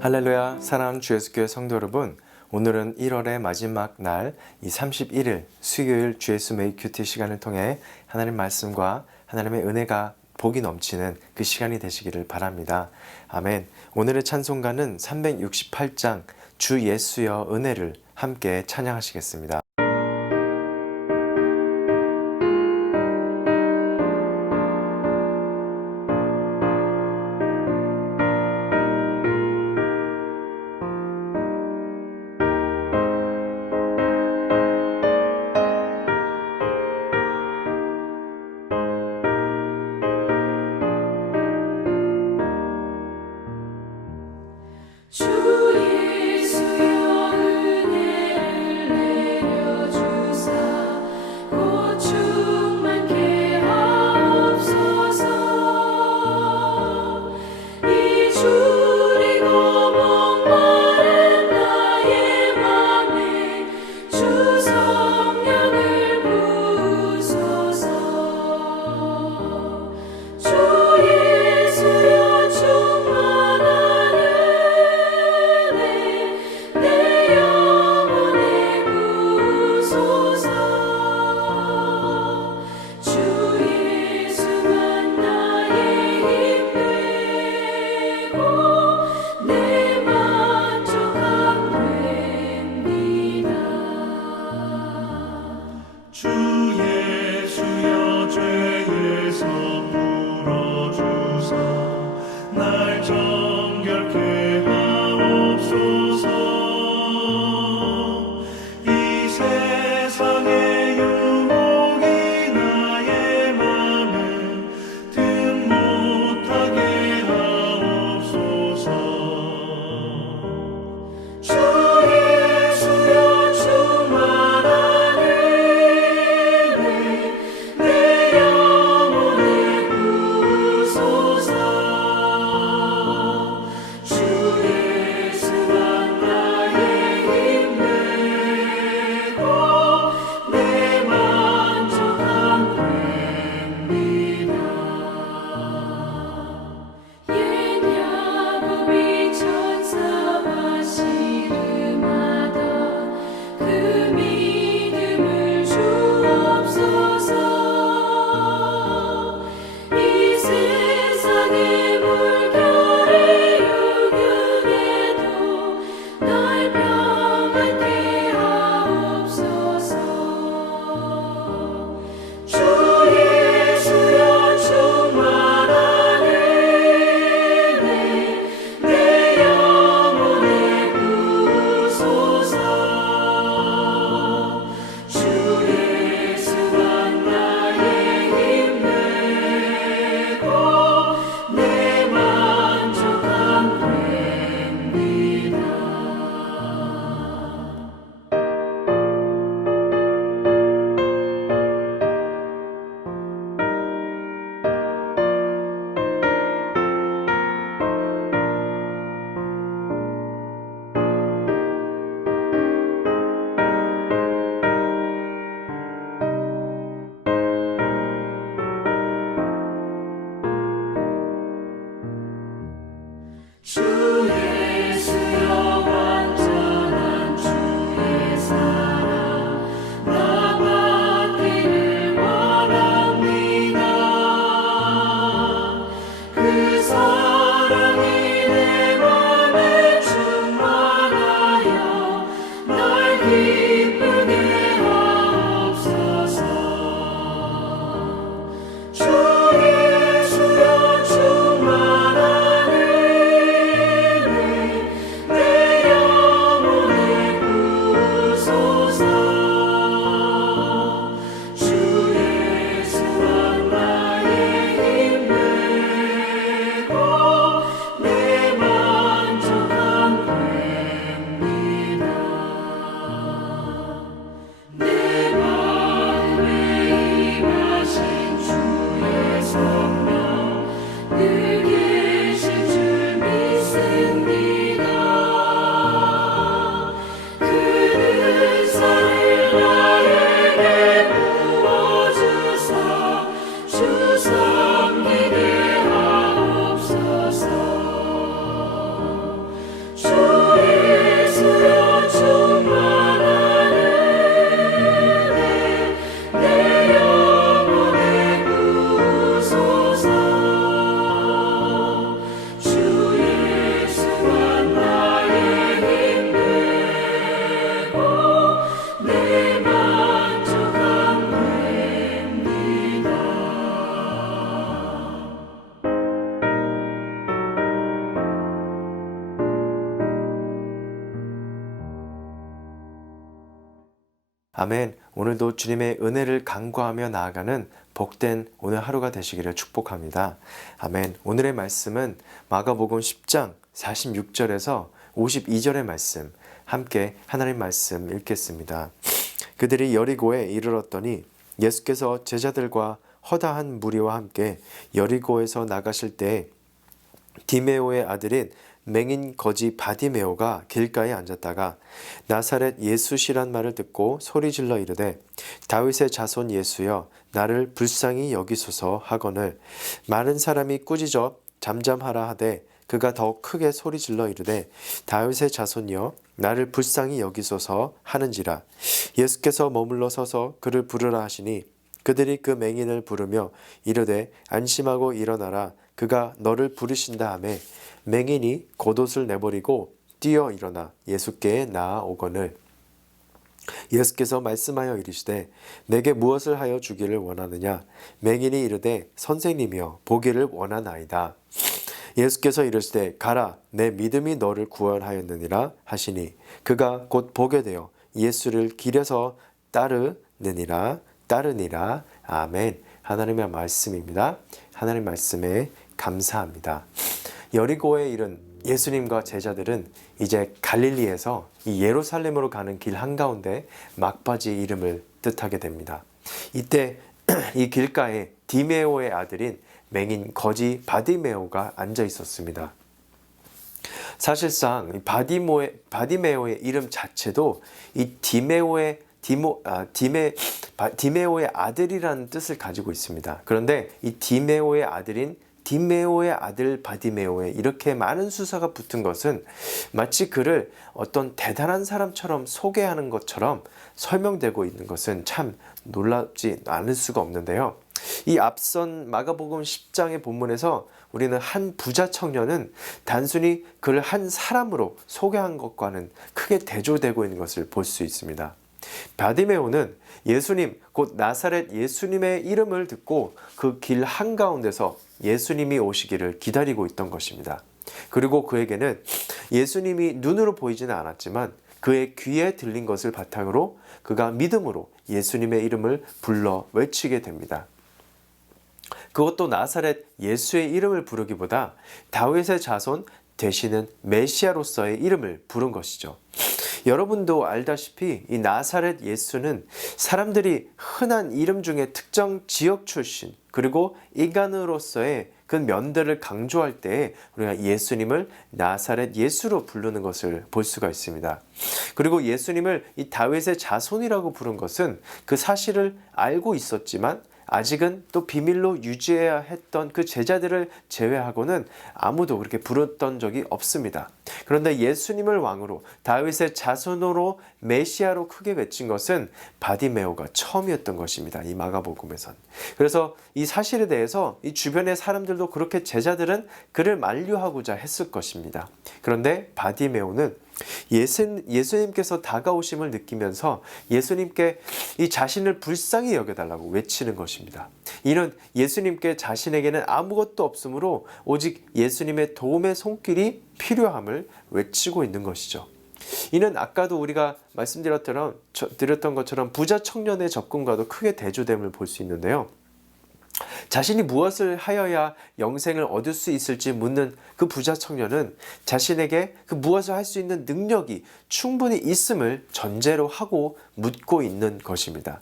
할렐루야, 사랑하는 주 예수교회 성도 여러분, 오늘은 1월의 마지막 날, 이 31일 수요일 주 예수 메이 큐티 시간을 통해 하나님 말씀과 하나님의 은혜가 복이 넘치는 그 시간이 되시기를 바랍니다. 아멘. 오늘의 찬송가는 368장 주 예수여 은혜를 함께 찬양하시겠습니다. 주 예수여 은혜를 내려 아멘. 오늘도 주님의 은혜를 간구하며 나아가는 복된 오늘 하루가 되시기를 축복합니다. 아멘. 오늘의 말씀은 마가복음 10장 46절에서 52절의 말씀, 함께 하나님 말씀 읽겠습니다. 그들이 여리고에 이르렀더니 예수께서 제자들과 허다한 무리와 함께 여리고에서 나가실 때 디메오의 아들인 맹인 거지 바디메오가 길가에 앉았다가 나사렛 예수시란 말을 듣고 소리질러 이르되 다윗의 자손 예수여 나를 불쌍히 여기소서 하거늘 많은 사람이 꾸짖어 잠잠하라 하되 그가 더 크게 소리질러 이르되 다윗의 자손이여 나를 불쌍히 여기소서 하는지라. 예수께서 머물러 서서 그를 부르라 하시니 그들이 그 맹인을 부르며 이르되 안심하고 일어나라 그가 너를 부르신다 하매 맹인이 겉옷을 내버리고 뛰어 일어나 예수께 나아오거늘 예수께서 말씀하여 이르시되 내게 무엇을 하여 주기를 원하느냐. 맹인이 이르되 선생님이여 보기를 원하나이다. 예수께서 이르시되 가라 내 믿음이 너를 구원하였느니라 하시니 그가 곧 보게 되어 예수를 길에서 따르니라. 아멘. 하나님의 말씀입니다. 하나님 말씀에 감사합니다. 여리고에 이른 예수님과 제자들은 이제 갈릴리에서 이 예루살렘으로 가는 길 한가운데 막바지 이름을 뜻하게 됩니다. 이때 이 길가에 디메오의 아들인 맹인 거지 바디메오가 앉아 있었습니다. 사실상 바디메오의 이름 자체도 이 디메오의 아들이라는 뜻을 가지고 있습니다. 그런데 이 디메오의 아들인 디메오의 아들 바디메오에 이렇게 많은 수사가 붙은 것은 마치 그를 어떤 대단한 사람처럼 소개하는 것처럼 설명되고 있는 것은 참 놀랍지 않을 수가 없는데요. 이 앞선 마가복음 10장의 본문에서 우리는 한 부자 청년은 단순히 그를 한 사람으로 소개한 것과는 크게 대조되고 있는 것을 볼 수 있습니다. 바디메오는 예수님, 곧 나사렛 예수님의 이름을 듣고 그 길 한가운데서 예수님이 오시기를 기다리고 있던 것입니다. 그리고 그에게는 예수님이 눈으로 보이지는 않았지만 그의 귀에 들린 것을 바탕으로 그가 믿음으로 예수님의 이름을 불러 외치게 됩니다. 그것도 나사렛 예수의 이름을 부르기보다 다윗의 자손 되시는 메시아로서의 이름을 부른 것이죠. 여러분도 알다시피 이 나사렛 예수는 사람들이 흔한 이름 중에 특정 지역 출신 그리고 인간으로서의 그 면들을 강조할 때 우리가 예수님을 나사렛 예수로 부르는 것을 볼 수가 있습니다. 그리고 예수님을 이 다윗의 자손이라고 부른 것은 그 사실을 알고 있었지만 아직은 또 비밀로 유지해야 했던 그 제자들을 제외하고는 아무도 그렇게 부르던 적이 없습니다. 그런데 예수님을 왕으로 다윗의 자손으로 메시아로 크게 외친 것은 바디메오가 처음이었던 것입니다. 이 마가복음에선. 그래서 이 사실에 대해서 이 주변의 사람들도 그렇게 제자들은 그를 만류하고자 했을 것입니다. 그런데 바디메오는 예수님께서 다가오심을 느끼면서 예수님께 이 자신을 불쌍히 여겨달라고 외치는 것입니다. 이는 예수님께 자신에게는 아무것도 없으므로 오직 예수님의 도움의 손길이 필요함을 외치고 있는 것이죠. 이는 아까도 우리가 말씀드렸던 것처럼 부자 청년의 접근과도 크게 대조됨을 볼 수 있는데요. 자신이 무엇을 하여야 영생을 얻을 수 있을지 묻는 그 부자 청년은 자신에게 그 무엇을 할 수 있는 능력이 충분히 있음을 전제로 하고 묻고 있는 것입니다.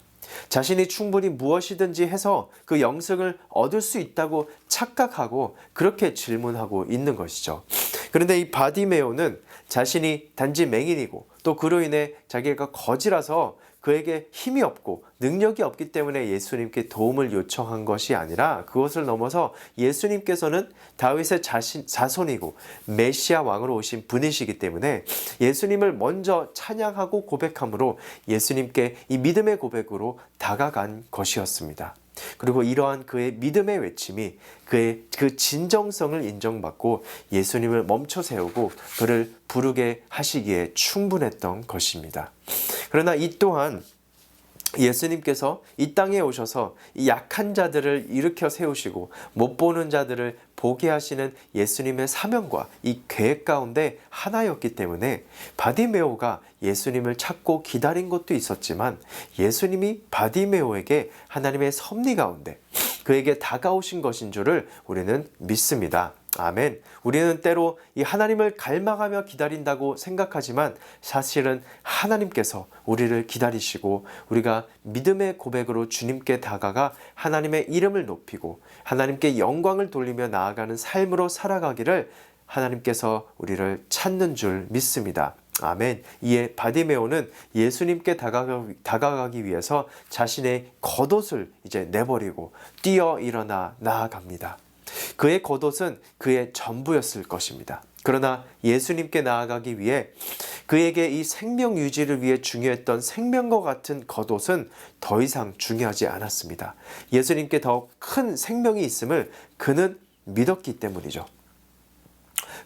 자신이 충분히 무엇이든지 해서 그 영생을 얻을 수 있다고 착각하고 그렇게 질문하고 있는 것이죠. 그런데 이 바디메오는 자신이 단지 맹인이고 또 그로 인해 자기가 거지라서 그에게 힘이 없고 능력이 없기 때문에 예수님께 도움을 요청한 것이 아니라 그것을 넘어서 예수님께서는 다윗의 자손이고 메시아 왕으로 오신 분이시기 때문에 예수님을 먼저 찬양하고 고백함으로 예수님께 이 믿음의 고백으로 다가간 것이었습니다. 그리고 이러한 그의 믿음의 외침이 그의 그 진정성을 인정받고 예수님을 멈춰 세우고 그를 부르게 하시기에 충분했던 것입니다. 그러나 이 또한 예수님께서 이 땅에 오셔서 이 약한 자들을 일으켜 세우시고 못 보는 자들을 보게 하시는 예수님의 사명과 이 계획 가운데 하나였기 때문에 바디메오가 예수님을 찾고 기다린 것도 있었지만 예수님이 바디메오에게 하나님의 섭리 가운데 그에게 다가오신 것인 줄을 우리는 믿습니다. 아멘. 우리는 때로 이 하나님을 갈망하며 기다린다고 생각하지만 사실은 하나님께서 우리를 기다리시고 우리가 믿음의 고백으로 주님께 다가가 하나님의 이름을 높이고 하나님께 영광을 돌리며 나아가는 삶으로 살아가기를 하나님께서 우리를 찾는 줄 믿습니다. 아멘. 이에 바디메오는 예수님께 다가가기 위해서 자신의 겉옷을 이제 내버리고 뛰어 일어나 나아갑니다. 그의 겉옷은 그의 전부였을 것입니다. 그러나 예수님께 나아가기 위해 그에게 이 생명 유지를 위해 중요했던 생명과 같은 겉옷은 더 이상 중요하지 않았습니다. 예수님께 더 큰 생명이 있음을 그는 믿었기 때문이죠.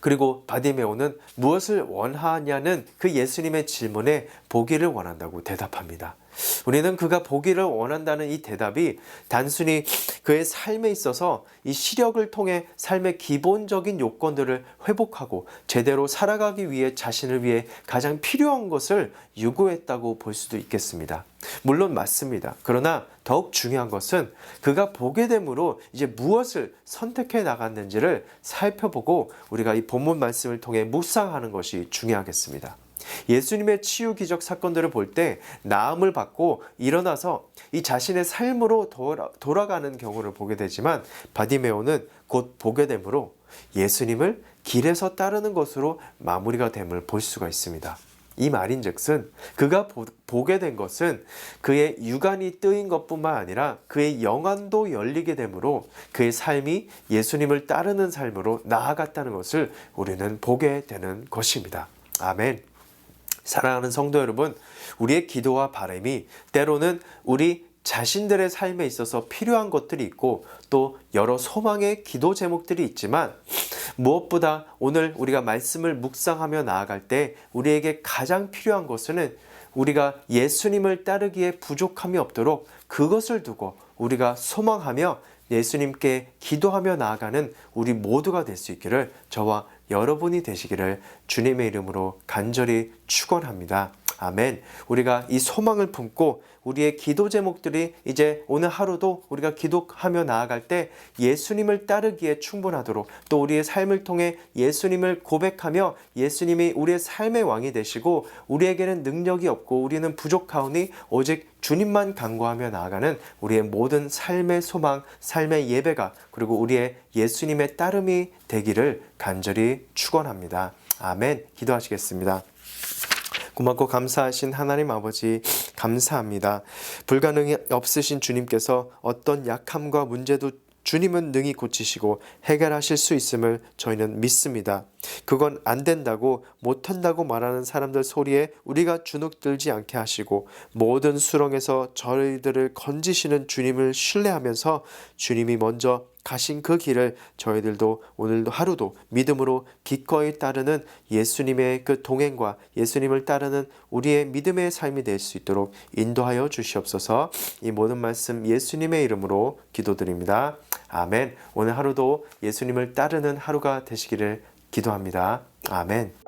그리고 바디메오는 무엇을 원하냐는 그 예수님의 질문에 보기를 원한다고 대답합니다. 우리는 그가 보기를 원한다는 이 대답이 단순히 그의 삶에 있어서 이 시력을 통해 삶의 기본적인 요건들을 회복하고 제대로 살아가기 위해 자신을 위해 가장 필요한 것을 요구했다고 볼 수도 있겠습니다. 물론 맞습니다. 그러나 더욱 중요한 것은 그가 보게 됨으로 이제 무엇을 선택해 나갔는지를 살펴보고 우리가 이 본문 말씀을 통해 묵상하는 것이 중요하겠습니다. 예수님의 치유 기적 사건들을 볼 때 나음을 받고 일어나서 이 자신의 삶으로 돌아가는 경우를 보게 되지만 바디메오는 곧 보게 되므로 예수님을 길에서 따르는 것으로 마무리가 됨을 볼 수가 있습니다. 이 말인즉슨 그가 보게 된 것은 그의 육안이 뜨인 것뿐만 아니라 그의 영안도 열리게 되므로 그의 삶이 예수님을 따르는 삶으로 나아갔다는 것을 우리는 보게 되는 것입니다. 아멘. 사랑하는 성도 여러분, 우리의 기도와 바람이 때로는 우리 자신들의 삶에 있어서 필요한 것들이 있고 또 여러 소망의 기도 제목들이 있지만 무엇보다 오늘 우리가 말씀을 묵상하며 나아갈 때 우리에게 가장 필요한 것은 우리가 예수님을 따르기에 부족함이 없도록 그것을 두고 우리가 소망하며 예수님께 기도하며 나아가는 우리 모두가 될 수 있기를 저와 여러분이 되시기를 주님의 이름으로 간절히 축원합니다. 아멘. 우리가 이 소망을 품고 우리의 기도 제목들이 이제 오늘 하루도 우리가 기도하며 나아갈 때 예수님을 따르기에 충분하도록 또 우리의 삶을 통해 예수님을 고백하며 예수님이 우리의 삶의 왕이 되시고 우리에게는 능력이 없고 우리는 부족하오니 오직 주님만 간구하며 나아가는 우리의 모든 삶의 소망, 삶의 예배가 그리고 우리의 예수님의 따름이 되기를 간절히 축원합니다. 아멘. 기도하시겠습니다. 고맙고 감사하신 하나님 아버지 감사합니다. 불가능이 없으신 주님께서 어떤 약함과 문제도 주님은 능히 고치시고 해결하실 수 있음을 저희는 믿습니다. 그건 안 된다고 못한다고 말하는 사람들 소리에 우리가 주눅들지 않게 하시고 모든 수렁에서 저희들을 건지시는 주님을 신뢰하면서 주님이 먼저 가신 그 길을 저희들도 오늘도 하루도 믿음으로 기꺼이 따르는 예수님의 그 동행과 예수님을 따르는 우리의 믿음의 삶이 될 수 있도록 인도하여 주시옵소서. 이 모든 말씀 예수님의 이름으로 기도드립니다. 아멘. 오늘 하루도 예수님을 따르는 하루가 되시기를 기도합니다. 아멘.